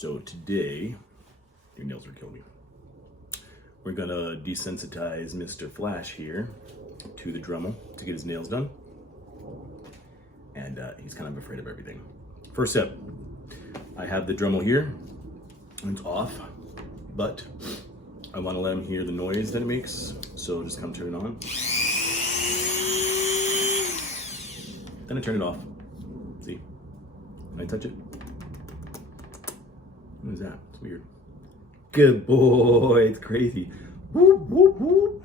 So today, your nails are killing me. We're gonna desensitize Mr. Flash here to the Dremel to get his nails done. And he's kind of afraid of everything. First step, I have the Dremel here, and it's off, but I wanna let him hear the noise that it makes. So just come turn it on. Then I turn it off. See? Can I touch it? What is that? It's weird. Good boy, it's crazy. Whoop, whoop, whoop.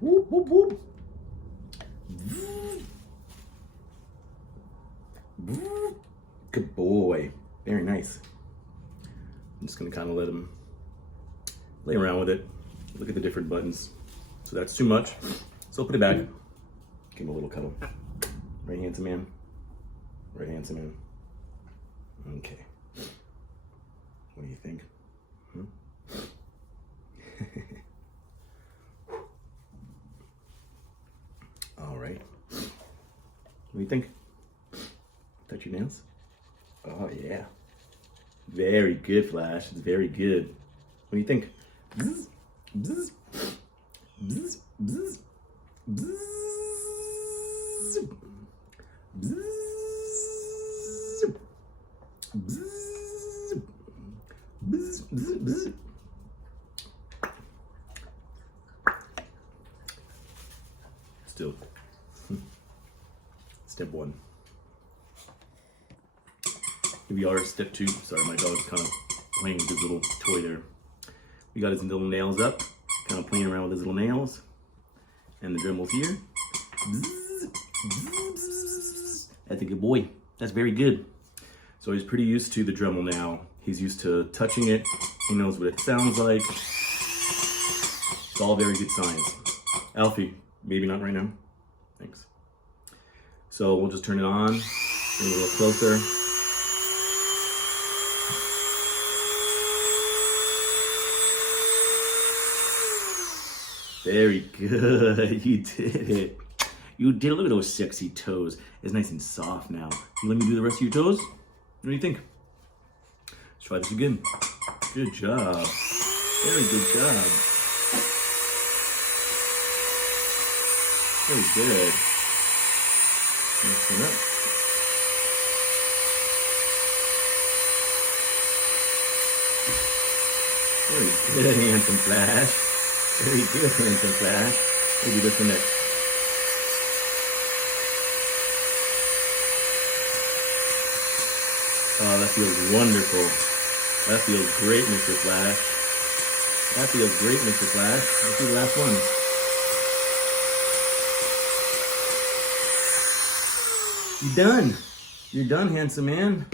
Whoop, whoop, whoop. Good boy. Very nice. I'm just gonna kind of let him play around with it. Look at the different buttons. So that's too much. So I'll put it back. Give him a little cuddle. Right, handsome man? Right, handsome man? Okay. What do you think? All right. What do you think? Touch your nails? Oh, yeah. Very good, Flash. It's very good. What do you think? Bzz, bzz, bzz, bzz, bzz, bzz, bzz, bzz, bzz, bzz. Still. Step one. Here we are, step two. Sorry, my dog's kind of playing with his little toy there. We got his little nails up, kind of playing around with his little nails. And the Dremel's here. That's a good boy. That's very good. So he's pretty used to the Dremel now. He's used to touching it. He knows what it sounds like. It's all very good signs. Alfie, maybe not right now. Thanks. So we'll just turn it on, bring it a little closer. Very good, you did it. You did it. Look at those sexy toes. It's nice and soft now. You let me do the rest of your toes? What do you think? Let's try this again. Good job. Very good job. Very good. Next one up. Very good, handsome Flash. Very good, handsome Flash. We'll do this one next. Oh, that feels wonderful. That feels great, Mr. Flash. That feels great, Mr. Flash. Let's do the last one. You're done. You're done, handsome man.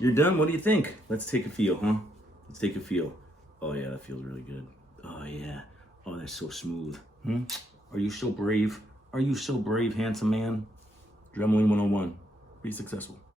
You're done. What do you think? Let's take a feel, huh? Let's take a feel. Oh, yeah, that feels really good. Oh, yeah. Oh, that's so smooth. Are you so brave? Are you so brave, handsome man? Dremmeling 101. Be successful.